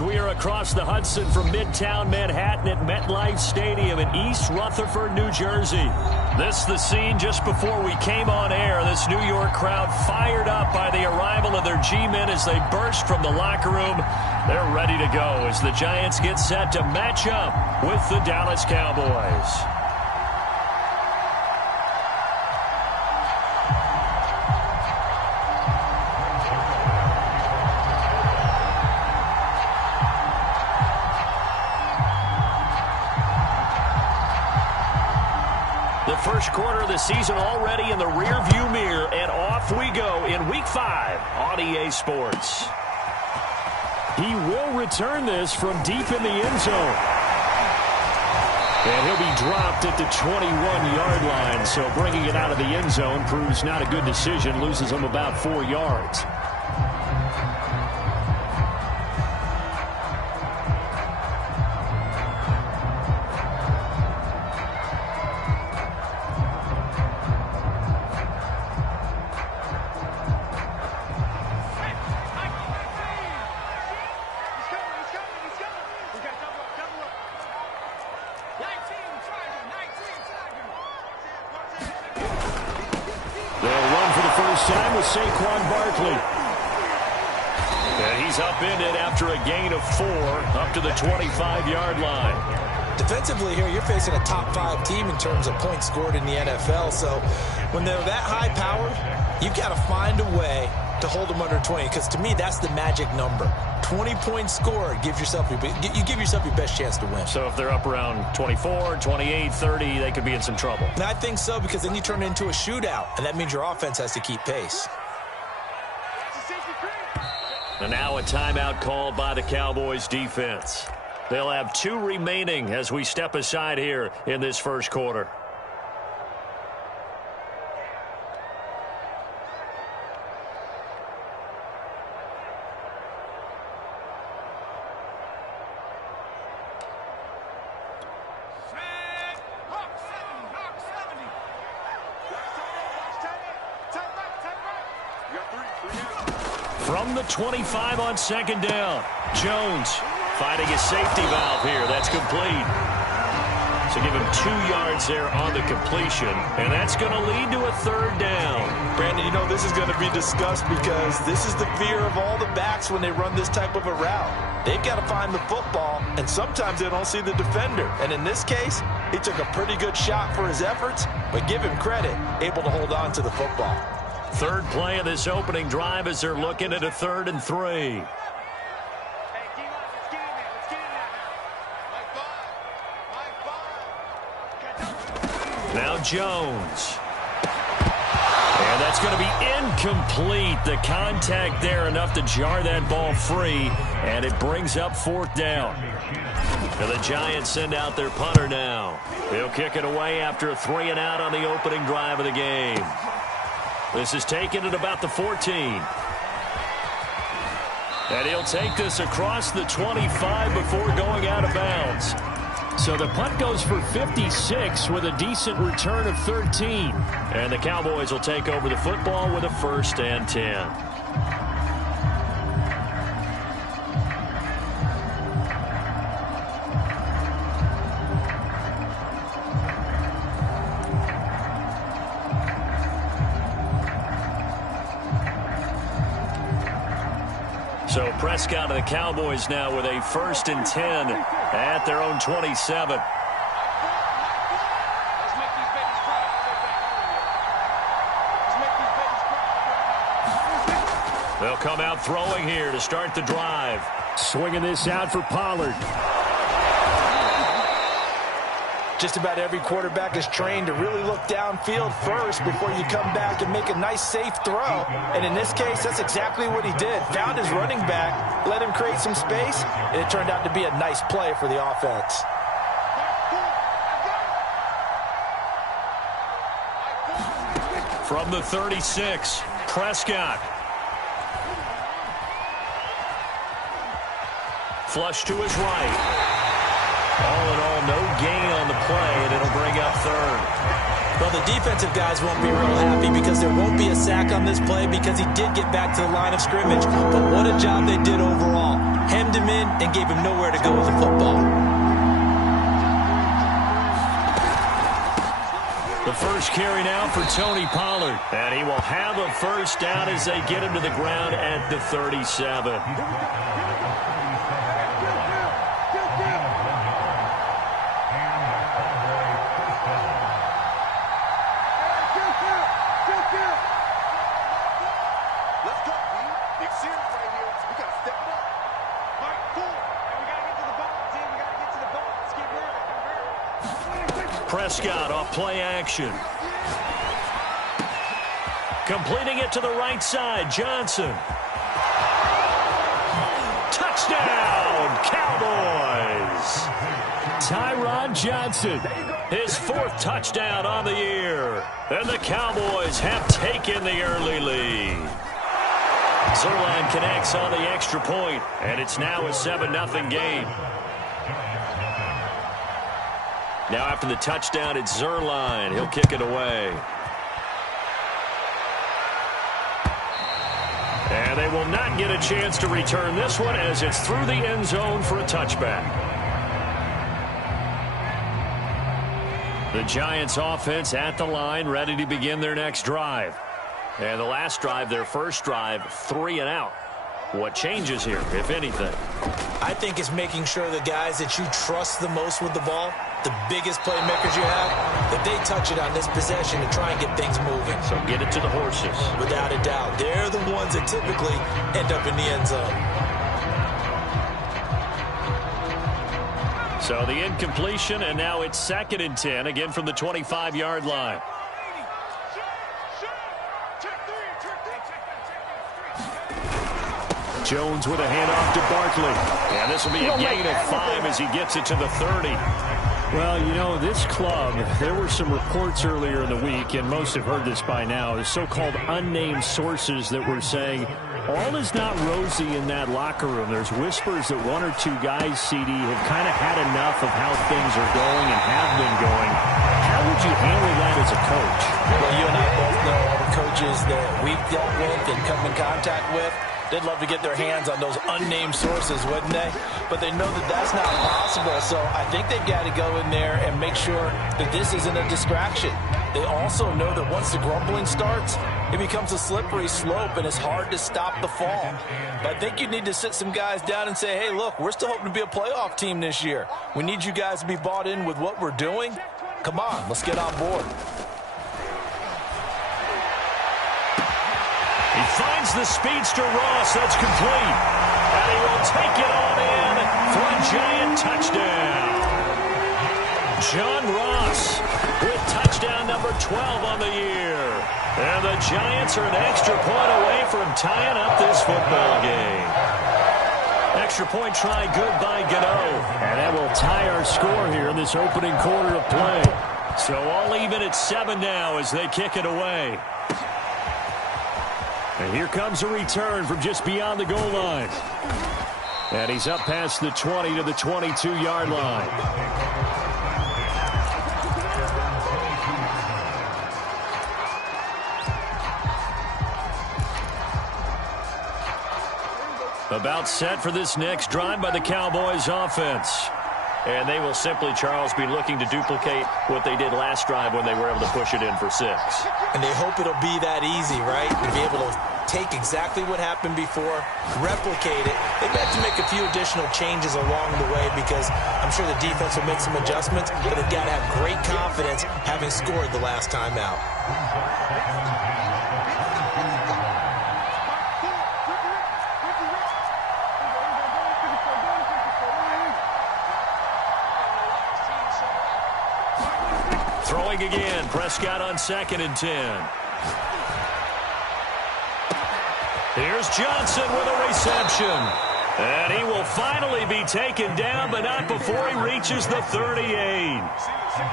We are across the Hudson from Midtown Manhattan at MetLife Stadium in East Rutherford, New Jersey. This is the scene just before we came on air. This New York crowd fired up by the arrival of their G-men as they burst from the locker room. They're ready to go as the Giants get set to match up with the Dallas Cowboys. First quarter of the season already in the rear-view mirror, and off we go in Week 5 on EA Sports. He will return this from deep in the end zone. And he'll be dropped at the 21-yard line, so bringing it out of the end zone proves not a good decision, loses him about 4 yards. After a gain of 4 up to the 25-yard line. Defensively here, you're facing a top 5 team in terms of points scored in the NFL. So when they're that high powered, you've got to find a way to hold them under 20. Because to me, that's the magic number. 20 points scored, you give yourself your best chance to win. So if they're up around 24, 28, 30, they could be in some trouble. And I think so, because then you turn it into a shootout, and that means your offense has to keep pace. And now a timeout called by the Cowboys defense. They'll have 2 remaining as we step aside here in this first quarter. From the 25 on second down, Jones finding a safety valve here. That's complete. So give him 2 yards there on the completion, and that's going to lead to a 3rd down. Brandon, you know this is going to be discussed because this is the fear of all the backs when they run this type of a route. They've got to find the football, and sometimes they don't see the defender. And in this case, he took a pretty good shot for his efforts, but give him credit, able to hold on to the football. 3rd play of this opening drive as they're looking at a 3rd and 3. Now Jones. And that's going to be incomplete. The contact there enough to jar that ball free, and it brings up 4th down. And the Giants send out their punter now. He'll kick it away after a 3-and-out on the opening drive of the game. This is taken at about the 14. And he'll take this across the 25 before going out of bounds. So the punt goes for 56 with a decent return of 13. And the Cowboys will take over the football with a 1st and 10. So Prescott and the Cowboys now with a 1st and 10 at their own 27. They'll come out throwing here to start the drive. Swinging this out for Pollard. Just about every quarterback is trained to really look downfield first before you come back and make a nice, safe throw. And in this case, that's exactly what he did. Found his running back, let him create some space, and it turned out to be a nice play for the offense. From the 36, Prescott. Flush to his right. All in all, no gain on the play, and it'll bring up 3rd. Well, the defensive guys won't be real happy because there won't be a sack on this play because he did get back to the line of scrimmage. But what a job they did overall. hemmed him in, and gave him nowhere to go with the football. The first carry now for Tony Pollard. And he will have a first down as they get him to the ground at the 37. Prescott off play action. Completing it to the right side, Johnson. Touchdown, Cowboys! Tyrod Johnson, his 4th touchdown on the year. And the Cowboys have taken the early lead. Zuerlein connects on the extra point, and it's now a 7-0 game. Now after the touchdown, it's Zuerlein. He'll kick it away. And they will not get a chance to return this one as it's through the end zone for a touchback. The Giants offense at the line, ready to begin their next drive. And the last drive, their first drive, 3 and out. What changes here, if anything? I think it's making sure the guys that you trust the most with the ball, the biggest playmakers you have, that they touch it on this possession to try and get things moving. So get it to the horses. Without a doubt. They're the ones that typically end up in the end zone. So the incompletion, and now it's 2nd and 10, again from the 25-yard line. Jones with a handoff to Barkley. And this will be a gain of 5 as he gets it to the 30. Well, you know, this club, there were some reports earlier in the week, and most have heard this by now, the so-called unnamed sources that were saying all is not rosy in that locker room. There's whispers that 1 or 2 guys, CD, have kind of had enough of how things are going and have been going. How would you handle that as a coach? Well, you and I both know all the coaches that we've dealt with and come in contact with. They'd love to get their hands on those unnamed sources, wouldn't they? But they know that that's not possible, so I think they've got to go in there and make sure that this isn't a distraction. They also know that once the grumbling starts, it becomes a slippery slope, and it's hard to stop the fall. But I think you need to sit some guys down and say, hey, look, we're still hoping to be a playoff team this year. We need you guys to be bought in with what we're doing. Come on, let's get on board. He finds the speedster Ross. That's complete. And he will take it on in for a Giant touchdown. John Ross with touchdown number 12 on the year. And the Giants are an extra point away from tying up this football game. Extra point try good by Gano. And that will tie our score here in this opening quarter of play. So all even at 7 now as they kick it away. And here comes a return from just beyond the goal line. And he's up past the 20 to the 22-yard line. About set for this next drive by the Cowboys offense. And they will simply, Charles, be looking to duplicate what they did last drive when they were able to push it in for 6. And they hope it'll be that easy, right? To be able to take exactly what happened before, replicate it. They've got to make a few additional changes along the way because I'm sure the defense will make some adjustments, but they've got to have great confidence having scored the last time out. Throwing again, Prescott on 2nd and 10. Here's Johnson with a reception. And he will finally be taken down, but not before he reaches the 38.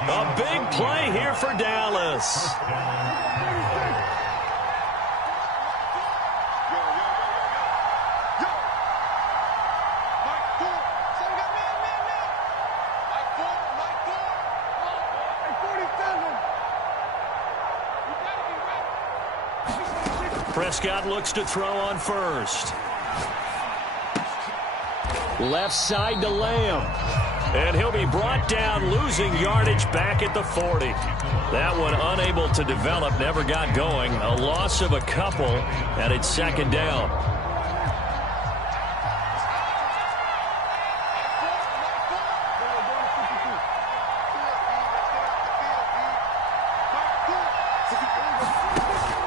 A big play here for Dallas. Prescott looks to throw on first. Left side to Lamb. And he'll be brought down, losing yardage back at the 40. That one unable to develop, never got going. A loss of a couple, and it's second down.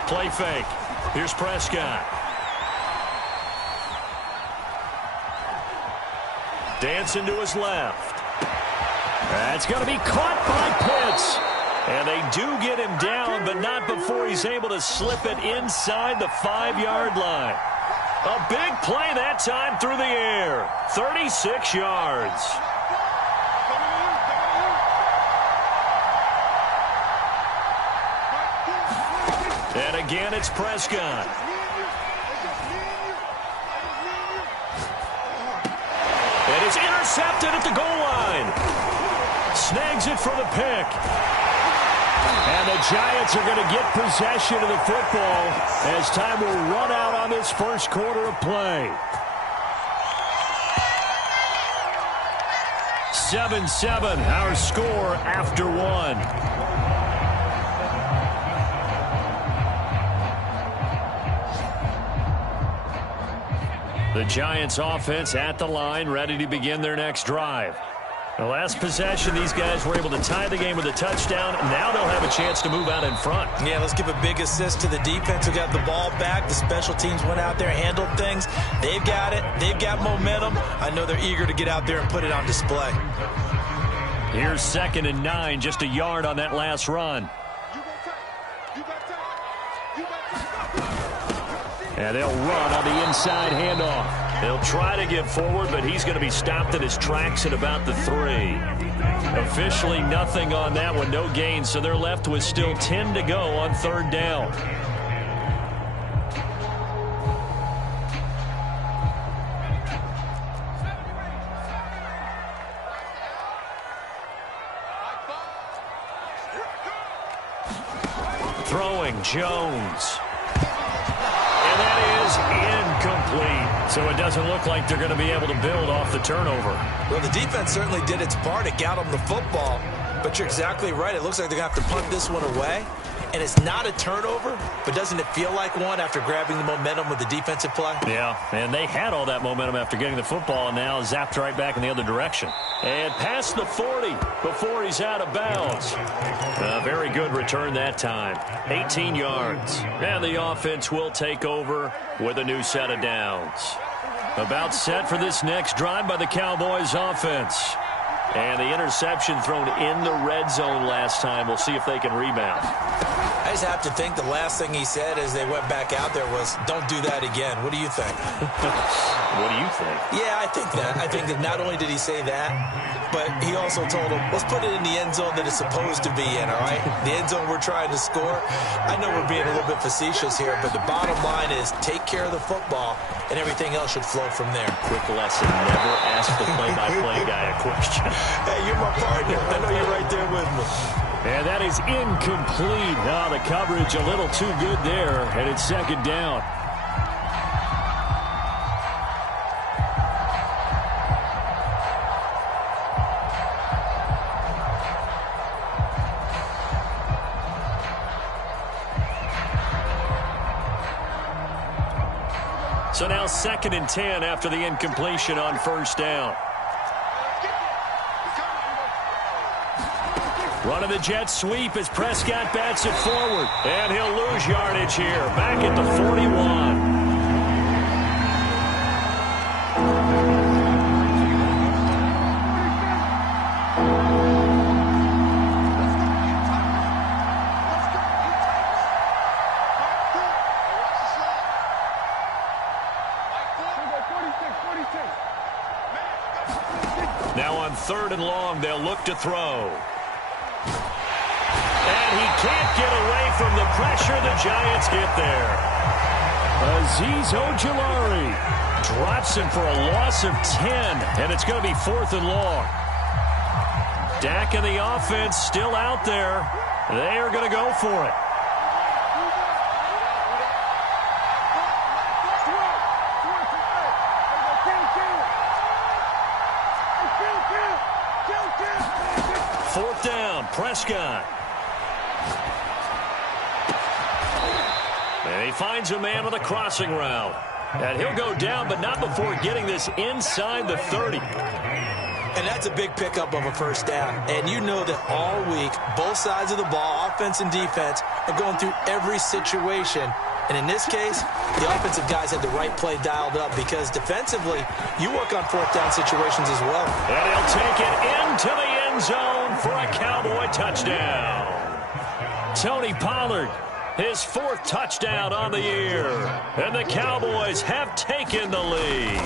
Play fake. Here's Prescott. Dancing to his left. That's going to be caught by Pitts. And they do get him down, but not before he's able to slip it inside the 5-yard line. A big play that time through the air. 36 yards. And again, it's Prescott. And it's intercepted at the goal line. Snags it for the pick. And the Giants are going to get possession of the football as time will run out on this first quarter of play. 7-7, our score after one. The Giants offense at the line, ready to begin their next drive. The last possession, these guys were able to tie the game with a touchdown. Now they'll have a chance to move out in front. Yeah, let's give a big assist to the defense who got the ball back. The special teams went out there, handled things. They've got it. They've got momentum. I know they're eager to get out there and put it on display. Here's 2nd and 9, just a yard on that last run. And they'll run on the inside handoff. They'll try to get forward, but he's going to be stopped in his tracks at about the 3. Officially nothing on that one, no gain, so they're left with still 10 to go on 3rd down. Throwing, Jones. And that is incomplete. So it doesn't look like they're going to be able to build off the turnover. Well, the defense certainly did its part. It got them the football. But you're exactly right. It looks like they're going to have to punt this one away. And it's not a turnover, but doesn't it feel like one after grabbing the momentum with the defensive play? Yeah, and they had all that momentum after getting the football, and now zapped right back in the other direction. And past the 40 before he's out of bounds. A very good return that time. 18 yards. And the offense will take over with a new set of downs. About set for this next drive by the Cowboys offense. And the interception thrown in the red zone last time. We'll see if they can rebound. I just have to think the last thing he said as they went back out there was, don't do that again. What do you think? What do you think? Yeah, I think that. I think that not only did he say that, but he also told him, let's put it in the end zone that it's supposed to be in, all right? The end zone we're trying to score. I know we're being a little bit facetious here, but the bottom line is take care of the football, and everything else should flow from there. Quick lesson, never ask the play-by-play guy a question. Hey, you're my partner. I know you're right there with me. And that is incomplete. Now the coverage a little too good there, and it's 2nd down. So now 2nd and 10 after the incompletion on 1st down. Running the jet sweep as Prescott bats it forward. And he'll lose yardage here. Back at the 41. Now on 3rd and long, they'll look to throw. And he can't get away from the pressure. The Giants get there. Azeez Ojulari drops him for a loss of 10, and it's going to be 4th and long. Dak and the offense still out there. They are going to go for it. Prescott. And he finds a man on the crossing route. And he'll go down, but not before getting this inside the 30. And that's a big pickup of a first down. And you know that all week, both sides of the ball, offense and defense, are going through every situation. And in this case, the offensive guys had the right play dialed up because defensively, you work on fourth down situations as well. And he'll take it into the end zone for a Cowboy touchdown. Tony Pollard, his fourth touchdown on the year. And the Cowboys have taken the lead.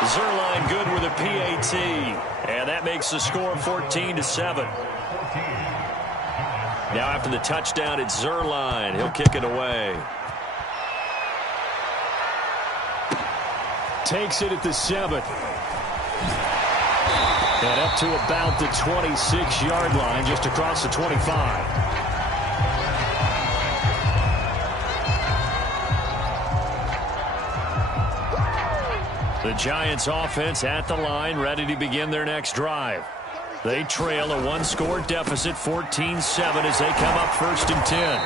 Zuerlein good with a PAT. And that makes the score 14-7. Now after the touchdown, it's Zuerlein. He'll kick it away. Takes it at the 7. And up to about the 26-yard line, just across the 25. The Giants offense at the line, ready to begin their next drive. They trail a one-score deficit, 14-7, as they come up 1st and 10.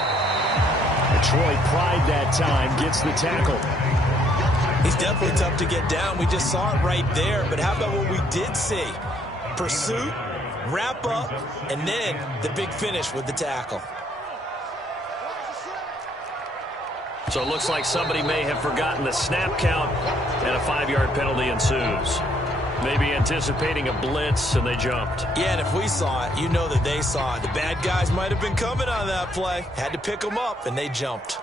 Troy Pride that time gets the tackle. He's definitely tough to get down. We just saw it right there. But how about what we did see? Pursuit, wrap up, and then the big finish with the tackle. So it looks like somebody may have forgotten the snap count, and a 5-yard penalty ensues. Maybe anticipating a blitz, and they jumped. Yeah, and if we saw it, you know that they saw it. The bad guys might have been coming on that play. Had to pick them up, and they jumped.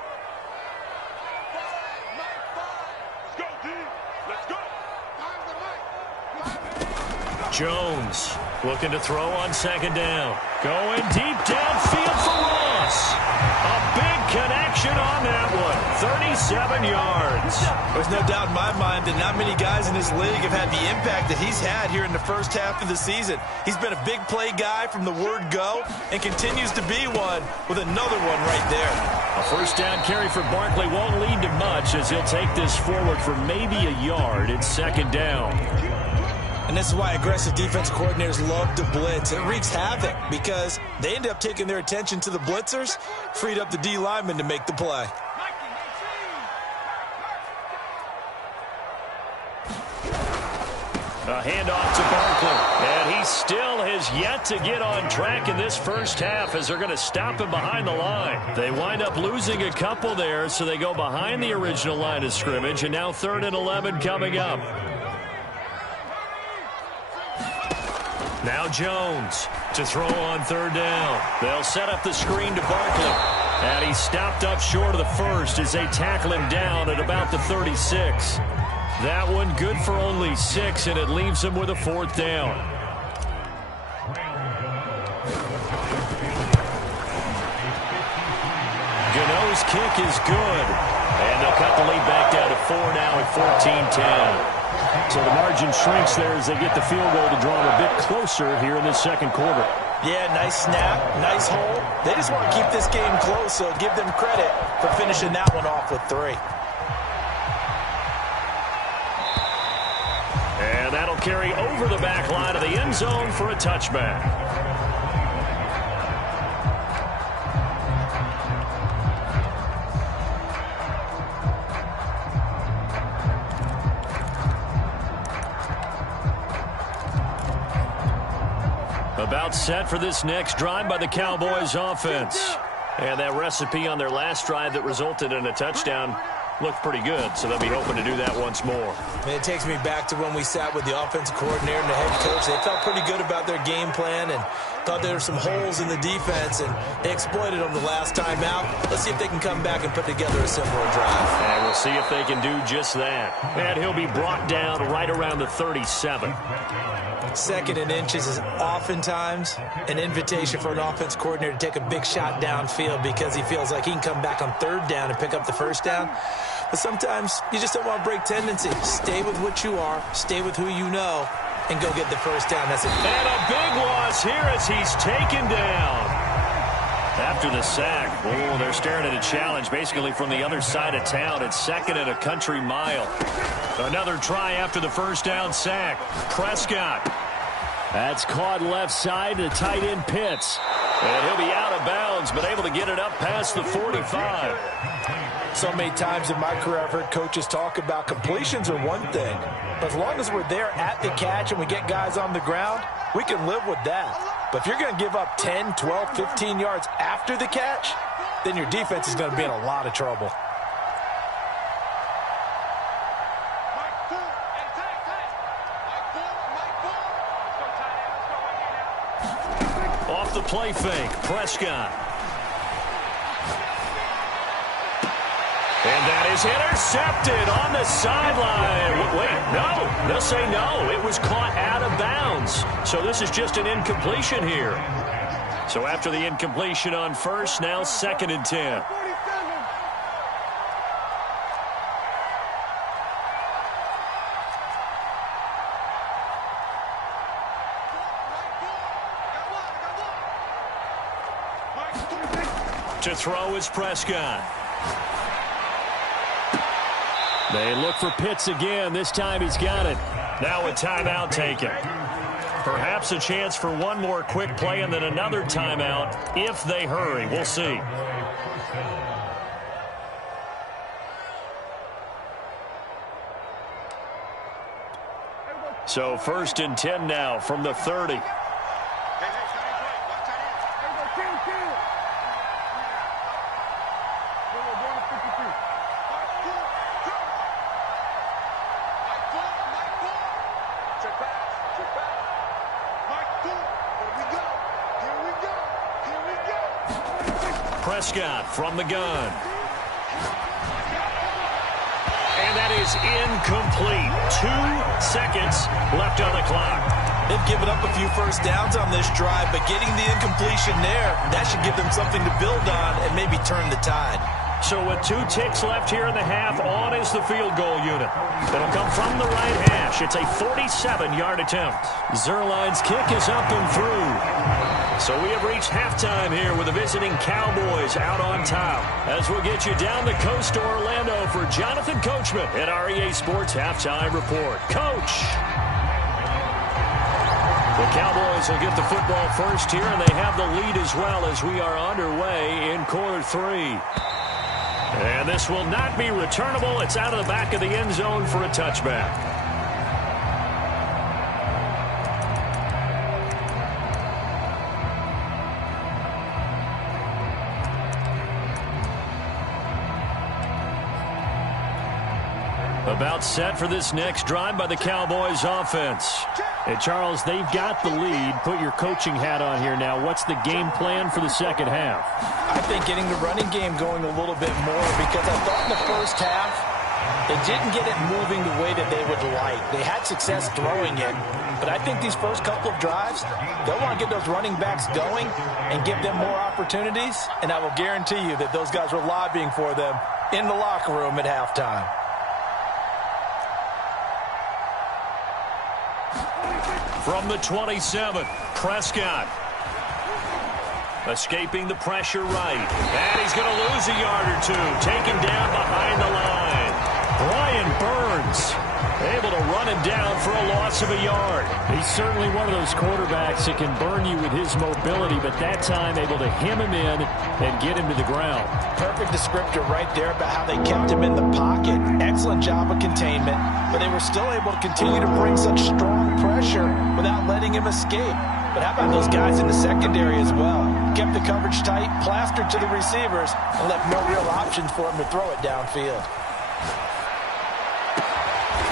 Jones looking to throw on 2nd down. Going deep downfield for Ross. A big connection on that one. 37 yards. There's no doubt in my mind that not many guys in this league have had the impact that he's had here in the first half of the season. He's been a big play guy from the word go and continues to be one with another one right there. A first down carry for Barkley won't lead to much as he'll take this forward for maybe a yard. It's 2nd down. And this is why aggressive defensive coordinators love to blitz. It wreaks havoc because they end up taking their attention to the blitzers, freed up the D lineman to make the play. A handoff to Barkley. And he still has yet to get on track in this first half as they're going to stop him behind the line. They wind up losing a couple there, so they go behind the original line of scrimmage, and now 3rd and 11 coming up. Now Jones to throw on 3rd down. They'll set up the screen to Barkley. And he's stopped up short of the first as they tackle him down at about the 36. That one good for only 6, and it leaves him with a 4th down. Gano's kick is good. And they'll cut the lead back down to 4 now at 14-10. So the margin shrinks there as they get the field goal to draw them a bit closer here in this 2nd quarter. Yeah, nice snap, nice hold. They just want to keep this game close, so give them credit for finishing that one off with 3. And that'll carry over the back line of the end zone for a touchback. About set for this next drive by the Cowboys offense. And that recipe on their last drive that resulted in a touchdown looked pretty good, so they'll be hoping to do that once more. And it takes me back to when we sat with the offensive coordinator and the head coach. They felt pretty good about their game plan and thought there were some holes in the defense, and they exploited them the last time out. Let's see if they can come back and put together a similar drive. And we'll see if they can do just that. And he'll be brought down right around the 37. 2nd and inches is oftentimes an invitation for an offense coordinator to take a big shot downfield because he feels like he can come back on 3rd down and pick up the 1st down. But sometimes you just don't want to break tendency. Stay with what you are, stay with who you know, and go get the 1st down. That's it. And a big loss here as he's taken down. After the sack, oh, they're staring at a challenge basically from the other side of town. It's 2nd and a country mile. Another try after the 1st down sack. Prescott. That's caught left side to tight end Pitts. And he'll be out of bounds, but able to get it up past the 45. So many times in my career I've heard coaches talk about completions are one thing. But as long as we're there at the catch and we get guys on the ground, we can live with that. But if you're going to give up 10, 12, 15 yards after the catch, then your defense is going to be in a lot of trouble. Off the play fake, Prescott. And that is intercepted on the sideline. Wait, no. They'll say no. It was caught out of bounds. So this is just an incompletion here. So after the incompletion on first, now 2nd and 10. To throw is Prescott. They look for Pitts again. This time he's got it. Now a timeout taken. Perhaps a chance for one more quick play and then another timeout if they hurry. We'll see. So 1st and 10 now from the 30. Prescott from the gun. And that is incomplete. 2 seconds left on the clock. They've given up a few first downs on this drive, but getting the incompletion there, that should give them something to build on and maybe turn the tide. So with 2 ticks left here in the half, on is the field goal unit. It'll come from the right hash. It's a 47-yard attempt. Zerline's kick is up and through. So we have reached halftime here with the visiting Cowboys out on top. As we'll get you down the coast to Orlando for Jonathan Coachman at our EA Sports Halftime Report. Coach! The Cowboys will get the football first here, and they have the lead as well as we are underway in quarter 3. And this will not be returnable. It's out of the back of the end zone for a touchback. About set for this next drive by the Cowboys offense. Hey, Charles, they've got the lead. Put your coaching hat on here now. What's the game plan for the second half? I think getting the running game going a little bit more, because I thought in the first half they didn't get it moving the way that they would like. They had success throwing it, but I think these first couple of drives, they'll want to get those running backs going and give them more opportunities, and I will guarantee you that those guys were lobbying for them in the locker room at halftime. From the 27, Prescott. Escaping the pressure right. And he's going to lose a yard or two. Taken down behind the line. Brian Burns able to run him down for a loss of a yard. He's certainly one of those quarterbacks that can burn you with his mobility, but that time able to hem him in and get him to the ground. Perfect descriptor right there about how they kept him in the pocket. Excellent job of containment, but they were still able to continue to bring such strong pressure without letting him escape. But how about those guys in the secondary as well? Kept the coverage tight, plastered to the receivers, and left no real options for him to throw it downfield.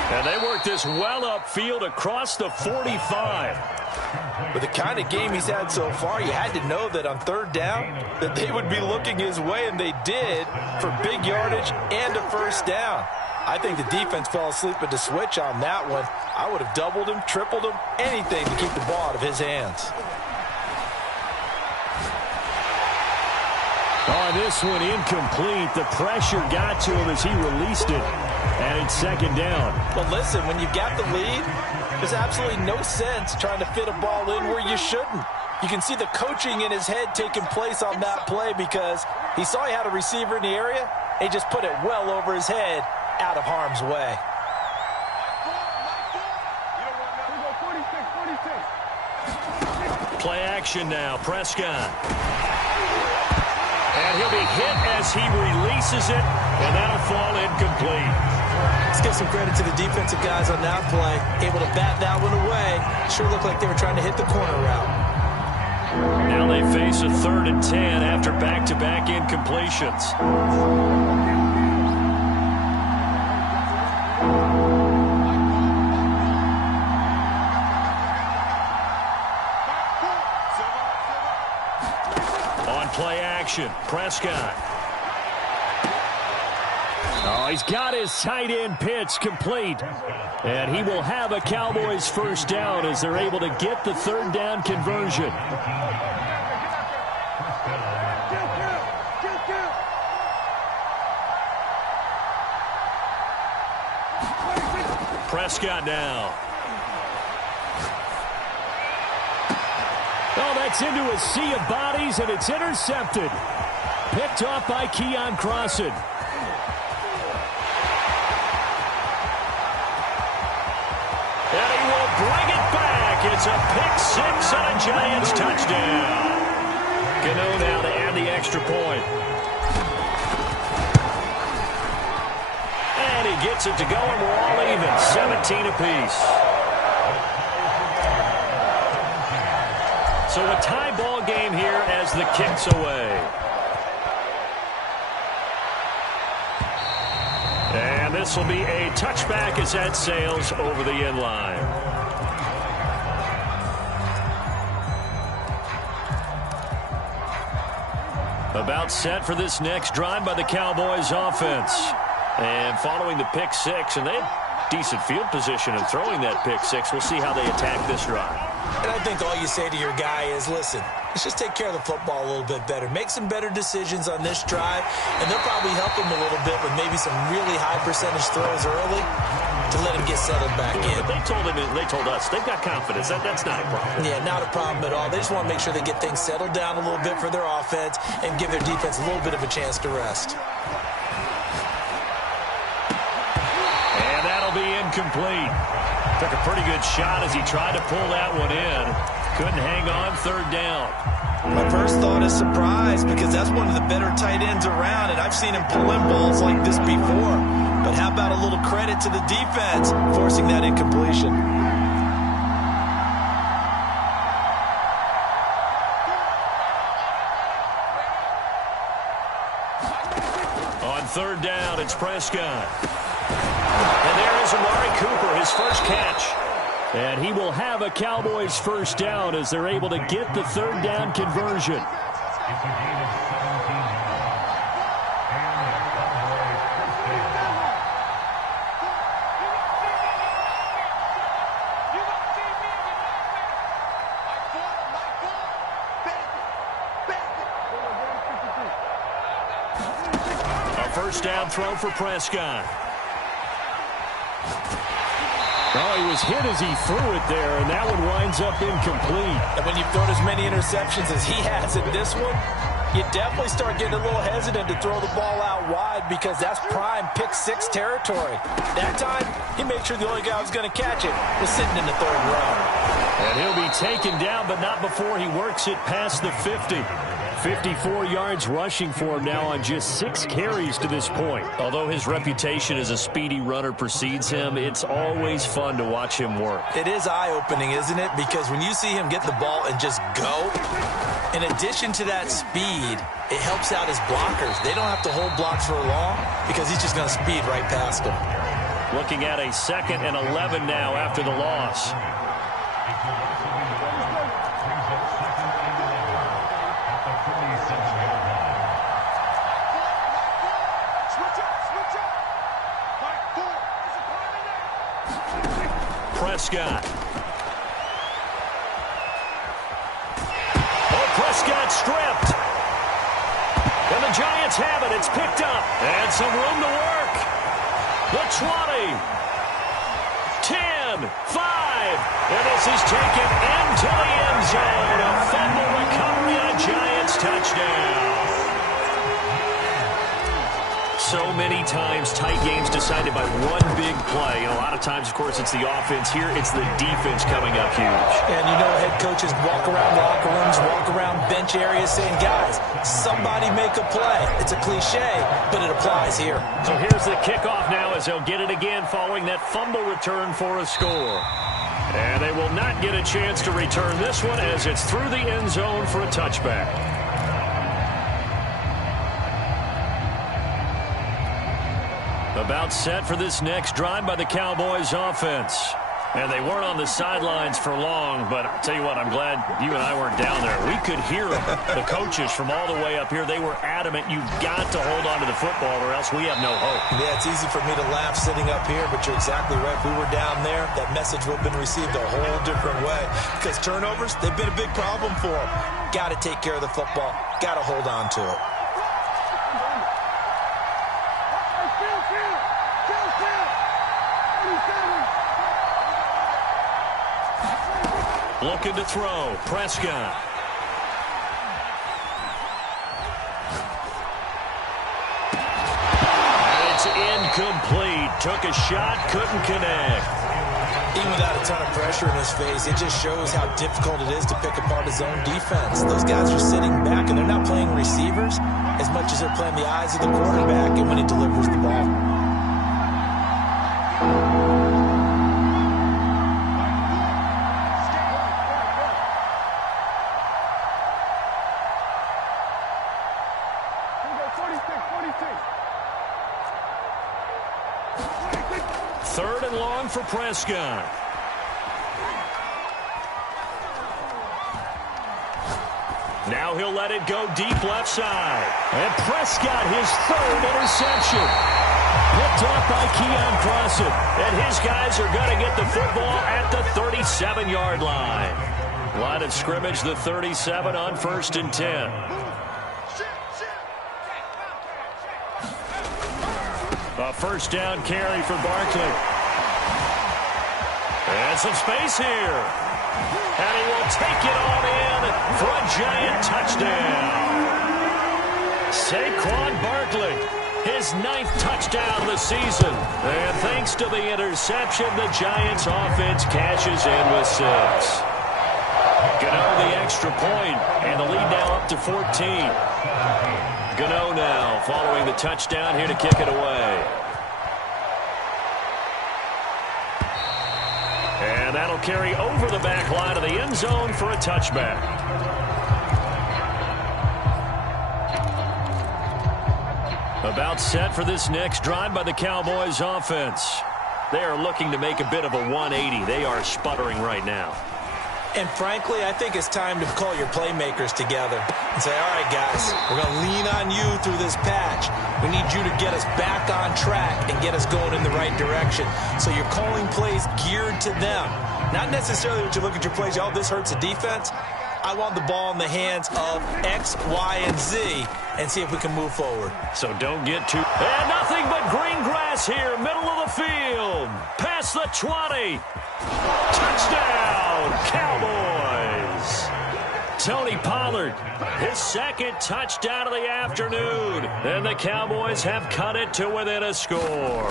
And they work this well upfield across the 45. With the kind of game he's had so far, you had to know that on third down that they would be looking his way, and they did, for big yardage and a first down. I think the defense fell asleep at the switch on that one. I would have doubled him, tripled him, anything to keep the ball out of his hands. Oh, this one incomplete. The pressure got to him as he released it. And it's second down. Well, listen, when you've got the lead, there's absolutely no sense trying to fit a ball in where you shouldn't. You can see the coaching in his head taking place on that play, because he saw he had a receiver in the area. He just put it well over his head, out of harm's way. action now. Prescott. And he'll be hit as he releases it, and that'll fall incomplete. Let's give some credit to the defensive guys on that play. Able to bat that one away. Sure looked like they were trying to hit the corner route. Now they face a 3rd and 10 after back-to-back incompletions. On play action, Prescott. Oh, he's got his tight end pitch complete. And he will have a Cowboys first down as they're able to get the 3rd down conversion. Prescott now. Oh, that's into a sea of bodies, and it's intercepted. Picked off by Keon Crossan. And he will bring it back. It's a pick-6 and a Giants touchdown. Gano now to add the extra point. And he gets it to go, and we're all even. 17 apiece. So a tie ball game here as the kick's away. And this will be a touchback as that sails over the end line. About set for this next drive by the Cowboys offense. And following the pick-6, and they have decent field position in throwing that pick-6. We'll see how they attack this drive. And I think all you say to your guy is, listen, let's just take care of the football a little bit better. Make some better decisions on this drive, and they'll probably help him a little bit with maybe some really high percentage throws early to let him get settled back in. But they told us they've got confidence. That's not a problem. Yeah, not a problem at all. They just want to make sure they get things settled down a little bit for their offense and give their defense a little bit of a chance to rest. And that'll be incomplete. Took a pretty good shot as he tried to pull that one in. Couldn't hang on 3rd down. My first thought is surprise because that's one of the better tight ends around, and I've seen him pull in balls like this before. But how about a little credit to the defense forcing that incompletion? On 3rd down, it's Prescott. And there is Amari Cooper, his first catch. And he will have a Cowboys first down as they're able to get the 3rd down conversion. A first down throw for Prescott. Oh, he was hit as he threw it there, and that one winds up incomplete. And when you've thrown as many interceptions as he has in this one, you definitely start getting a little hesitant to throw the ball out wide because that's prime pick-6 territory. That time, he made sure the only guy who was going to catch it was sitting in the 3rd row. And he'll be taken down, but not before he works it past the 50. 54 yards rushing for him now on just 6 carries to this point. Although his reputation as a speedy runner precedes him, it's always fun to watch him work. It is eye-opening, isn't it? Because when you see him get the ball and just go, in addition to that speed, it helps out his blockers. They don't have to hold blocks for long because he's just going to speed right past them. Looking at a 2nd and 11 now after the loss. Prescott. Oh, Prescott stripped. And the Giants have it. It's picked up. And some room to work. The 20. 10. 5. And this is taken into the end zone. A fumble recovery and a Giants touchdown. So many times, tight games decided by one big play. And a lot of times, of course, it's the offense. Here, it's the defense coming up huge. And you know, head coaches walk around locker rooms, walk around bench areas saying, guys, somebody make a play. It's a cliche, but it applies here. So here's the kickoff now as they'll get it again following that fumble return for a score. And they will not get a chance to return this one as it's through the end zone for a touchback. About set for this next drive by the Cowboys offense. And they weren't on the sidelines for long, but I'll tell you what, I'm glad you and I weren't down there. We could hear them, the coaches from all the way up here. They were adamant, you've got to hold on to the football or else we have no hope. Yeah, it's easy for me to laugh sitting up here, but you're exactly right. If we were down there, that message would have been received a whole different way. Because turnovers, they've been a big problem for them. Got to take care of the football. Got to hold on to it. Looking to throw. Prescott. And it's incomplete. Took a shot, couldn't connect. Even without a ton of pressure in his face, it just shows how difficult it is to pick apart his own defense. Those guys are sitting back, and they're not playing receivers as much as they're playing the eyes of the quarterback and when he delivers the ball. Third and long for Prescott. Now he'll let it go deep left side. And Prescott, his third interception. Picked off by Keon Crossan. And his guys are going to get the football at the 37-yard line. Line of scrimmage, the 37 on 1st and 10. A first down carry for Barkley. And some space here. And he will take it on in for a giant touchdown. Saquon Barkley, his 9th touchdown of the season. And thanks to the interception, the Giants offense cashes in with 6. Gano the extra point, and the lead now up to 14. Gano now following the touchdown here to kick it away. And that'll carry over the back line of the end zone for a touchback. About set for this next drive by the Cowboys offense. They are looking to make a bit of a 180. They are sputtering right now. And frankly, I think it's time to call your playmakers together and say, all right, guys, we're going to lean on you through this patch. We need you to get us back on track and get us going in the right direction. So you're calling plays geared to them. Not necessarily that you look at your plays, oh, this hurts the defense. I want the ball in the hands of X, Y, and Z and see if we can move forward. So don't get too... And nothing but green grass here, middle of the field. Past the 20. Touchdown, Cowboys. Tony Pollard, his 2nd touchdown of the afternoon. And the Cowboys have cut it to within a score.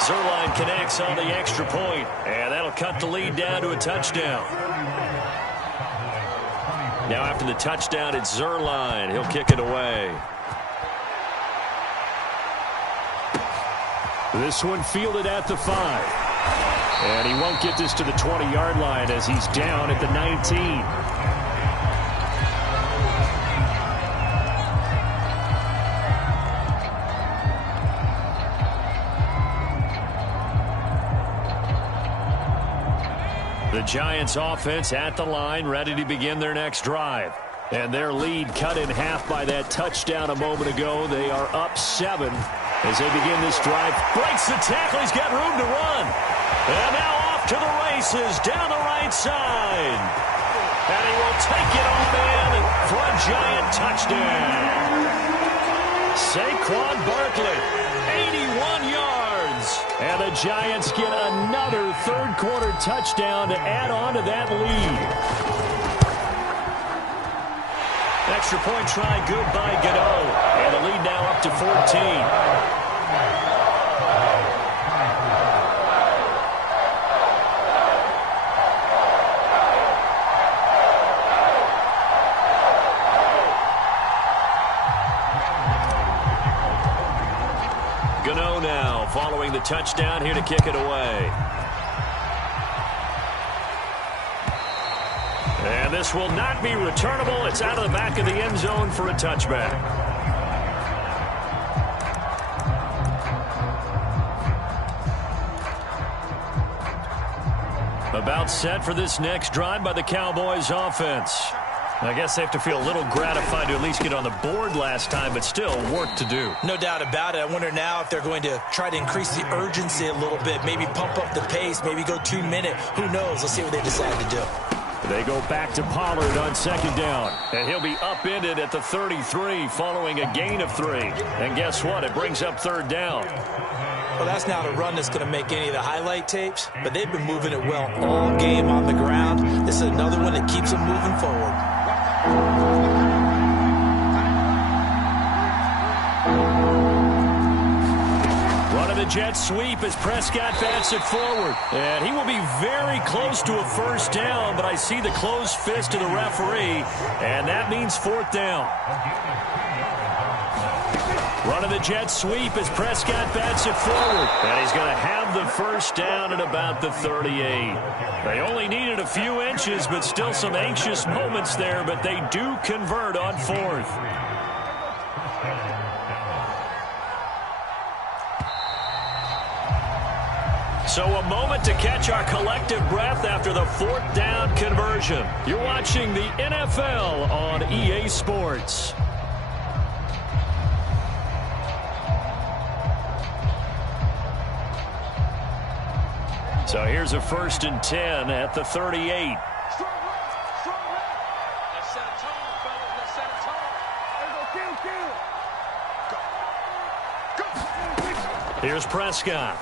Zuerlein connects on the extra point, and that'll cut the lead down to a touchdown. Now after the touchdown, it's Zuerlein. He'll kick it away. This one fielded at the 5. And he won't get this to the 20-yard line as he's down at the 19. The Giants offense at the line, ready to begin their next drive. And their lead cut in half by that touchdown a moment ago. They are up 7 as they begin this drive. Breaks the tackle. He's got room to run. And now off to the races down the right side. And he will take it on in for a giant touchdown. Saquon Barkley, 81 yards. And the Giants get another third-quarter touchdown to add on to that lead. Extra point try good by Gano. And the lead now up to 14. Gano now following the touchdown here to kick it away. And this will not be returnable. It's out of the back of the end zone for a touchback. About set for this next drive by the Cowboys offense. I guess they have to feel a little gratified to at least get on the board last time, but still work to do. No doubt about it. I wonder now if they're going to try to increase the urgency a little bit, maybe pump up the pace, maybe go 2 minute. Who knows? Let's see what they decide to do. They go back to Pollard on second down. And he'll be upended at the 33 following a gain of 3. And guess what? It brings up third down. Well, that's not a run that's going to make any of the highlight tapes, but they've been moving it well all game on the ground. This is another one that keeps them moving forward. Running the jet sweep as Prescott bats it forward. And he will be very close to a first down, but I see the closed fist of the referee, and that means fourth down. Running the jet sweep as Prescott bats it forward. And he's going to have the first down at about the 38. They only needed a few inches, but still some anxious moments there, but they do convert on fourth. So a moment to catch our collective breath after the fourth down conversion. You're watching the NFL on EA Sports. So here's a 1st and 10 at the 38. Here's Prescott.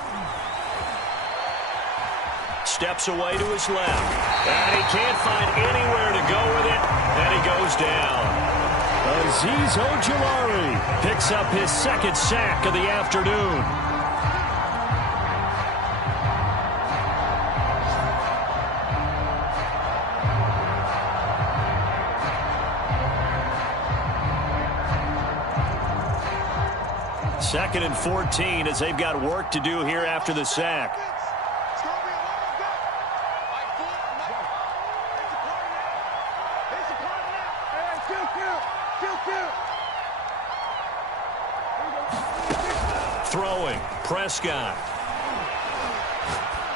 Steps away to his left. And he can't find anywhere to go with it. And he goes down. Azeez Ojulari picks up his second sack of the afternoon. Second and 14 as they've got work to do here after the sack. Throwing, Prescott.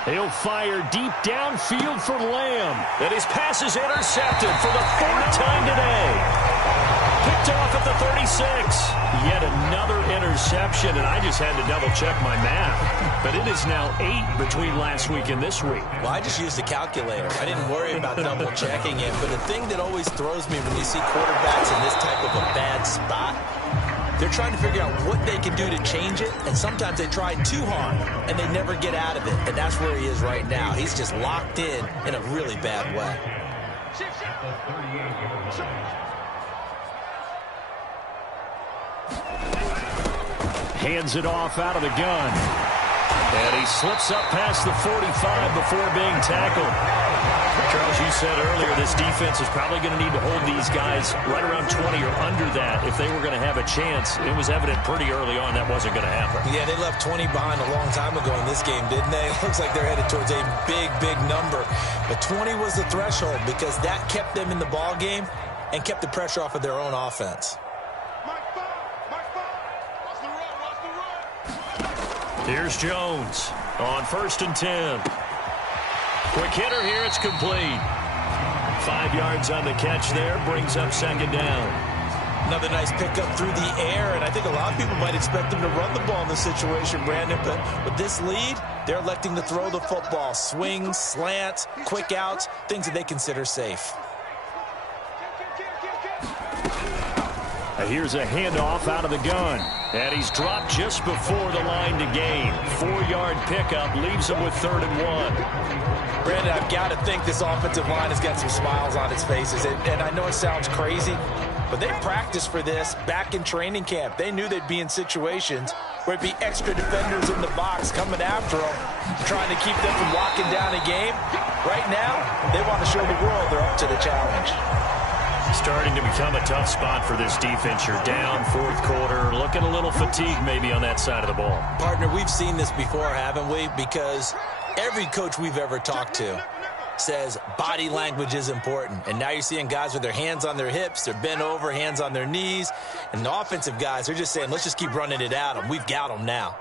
He'll fire deep downfield for Lamb. And his pass is intercepted for the 4th time today. Picked off at the 36. Yet another interception, and I just had to double-check my math. But it is now 8 between last week and this week. Well, I just used a calculator. I didn't worry about double-checking it. But the thing that always throws me when you see quarterbacks in this type of a bad spot, they're trying to figure out what they can do to change it, and sometimes they try too hard, and they never get out of it. And that's where he is right now. He's just locked in a really bad way. hands it off out of the gun. And he slips up past the 45 before being tackled. Charles, you said earlier this defense is probably going to need to hold these guys right around 20 or under that if they were going to have a chance. It was evident pretty early on that wasn't going to happen. Yeah, they left 20 behind a long time ago in this game, didn't they? It looks like they're headed towards a big, big number. But 20 was the threshold because that kept them in the ball game and kept the pressure off of their own offense. Here's Jones on 1st and 10. Quick hitter here, it's complete. 5 yards on the catch there, brings up 2nd down. Another nice pickup through the air, and I think a lot of people might expect them to run the ball in this situation, Brandon, but with this lead, they're electing to throw the football. Swings, slants, quick outs, things that they consider safe. Here's a handoff out of the gun. And he's dropped just before the line to gain. 4-yard pickup leaves him with 3rd and 1. Brandon, I've got to think this offensive line has got some smiles on its faces. And I know it sounds crazy, But they practiced for this back in training camp. They knew they'd be in situations where it'd be extra defenders in the box coming after them, trying to keep them from locking down a game. Right now, they want to show the world they're up to the challenge. Starting to become a tough spot for this defense. You're down fourth quarter, looking a little fatigued maybe on that side of the ball. Partner, we've seen this before, haven't we? Because every coach we've ever talked to says body language is important. And now you're seeing guys with their hands on their hips, they're bent over, hands on their knees. And the offensive guys, they're just saying, let's just keep running it at them. We've got them now.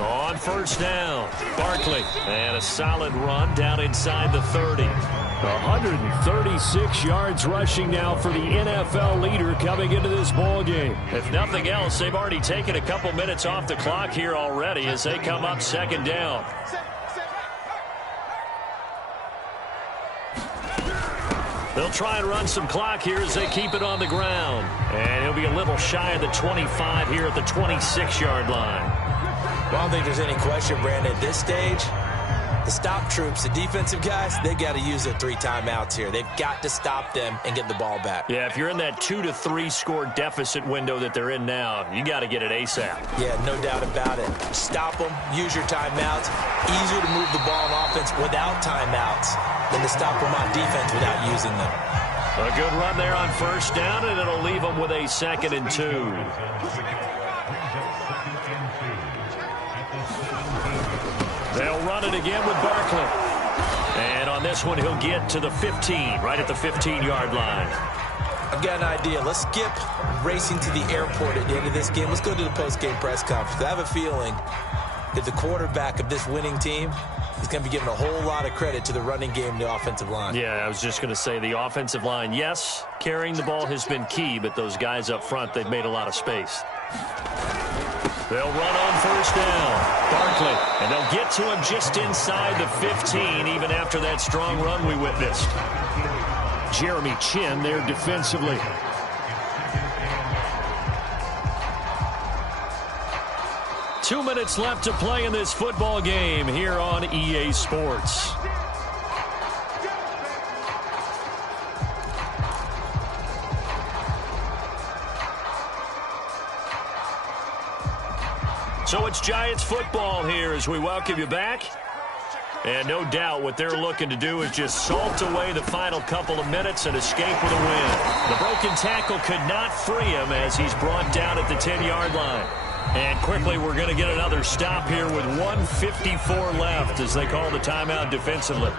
On first down, Barkley. And a solid run down inside the 30. 136 yards rushing now for the NFL leader coming into this ball game. If nothing else, they've already taken a couple minutes off the clock here already as they come up second down. They'll try and run some clock here as they keep it on the ground. And he'll be a little shy of the 25 here at the 26-yard line. Well, I don't think there's any question, Brandon, at this stage, the stop troops, the defensive guys, they got to use their 3 timeouts here. They've got to stop them and get the ball back. Yeah, if you're in that 2 to 3 score deficit window that they're in now, you got to get it ASAP. Yeah, no doubt about it. Stop them, use your timeouts. Easier to move the ball on offense without timeouts than to stop them on defense without using them. A good run there on first down, and it'll leave them with a 2nd and 2. They'll run it again with Barkley. And on this one, he'll get to the 15, right at the 15-yard line. I've got an idea. Let's skip racing to the airport at the end of this game. Let's go to the post-game press conference. I have a feeling that the quarterback of this winning team is going to be giving a whole lot of credit to the running game and the offensive line. Yeah, I was just going to say the offensive line, yes, carrying the ball has been key, but those guys up front, they've made a lot of space. They'll run on first down. Barkley, and they'll get to him just inside the 15, even after that strong run we witnessed. Jeremy Chin there defensively. Two minutes left to play in this football game here on EA Sports. So it's Giants football here as we welcome you back. And no doubt what they're looking to do is just salt away the final couple of minutes and escape with a win. The broken tackle could not free him as he's brought down at the 10-yard line. And quickly we're going to get another stop here with 1:54 left as they call the timeout defensively.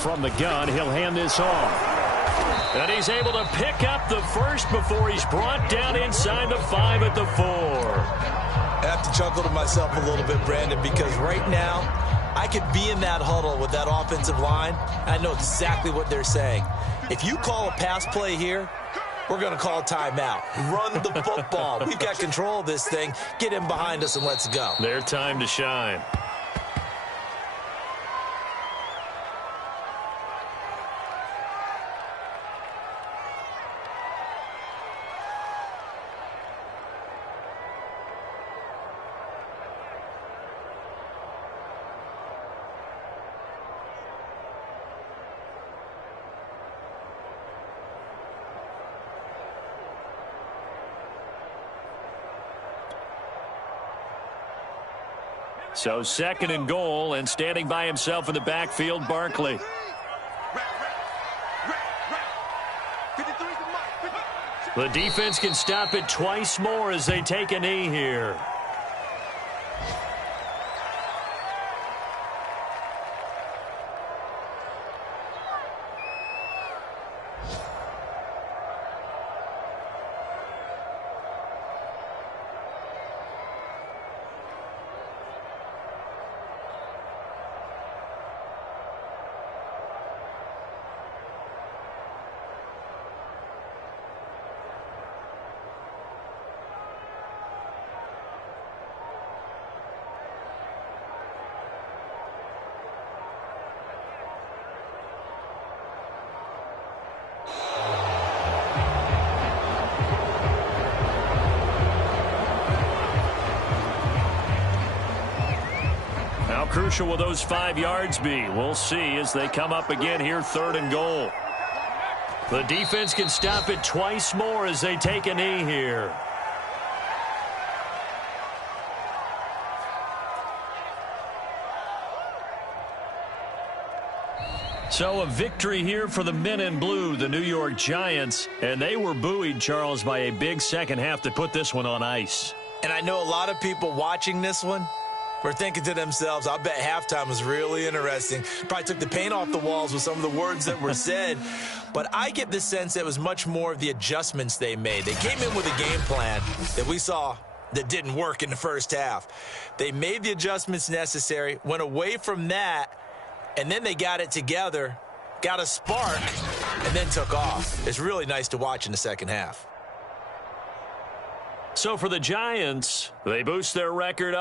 From the gun, he'll hand this off. And he's able to pick up the first before he's brought down inside the 5 at the 4. I have to chuckle to myself a little bit, Brandon, because right now I could be in that huddle with that offensive line. I know exactly what they're saying. If you call a pass play here, we're going to call a timeout. Run the football. We've got control of this thing. Get in behind us and let's go. Their time to shine. So 2nd and goal, and standing by himself in the backfield, Barkley. The defense can stop it twice more as they take a knee here. crucial will those 5 yards be? We'll see as they come up again here, 3rd and goal. The defense can stop it twice more as they take a knee here. So a victory here for the men in blue, the New York Giants, and they were buoyed, Charles, by a big second half to put this one on ice. And I know a lot of people watching this one were thinking to themselves, I bet halftime was really interesting. Probably took the paint off the walls with some of the words that were said. But I get the sense that it was much more of the adjustments they made. They came in with a game plan that we saw that didn't work in the first half. They made the adjustments necessary, went away from that, and then they got it together, got a spark, and then took off. It's really nice to watch in the second half. So for the Giants, they boost their record up.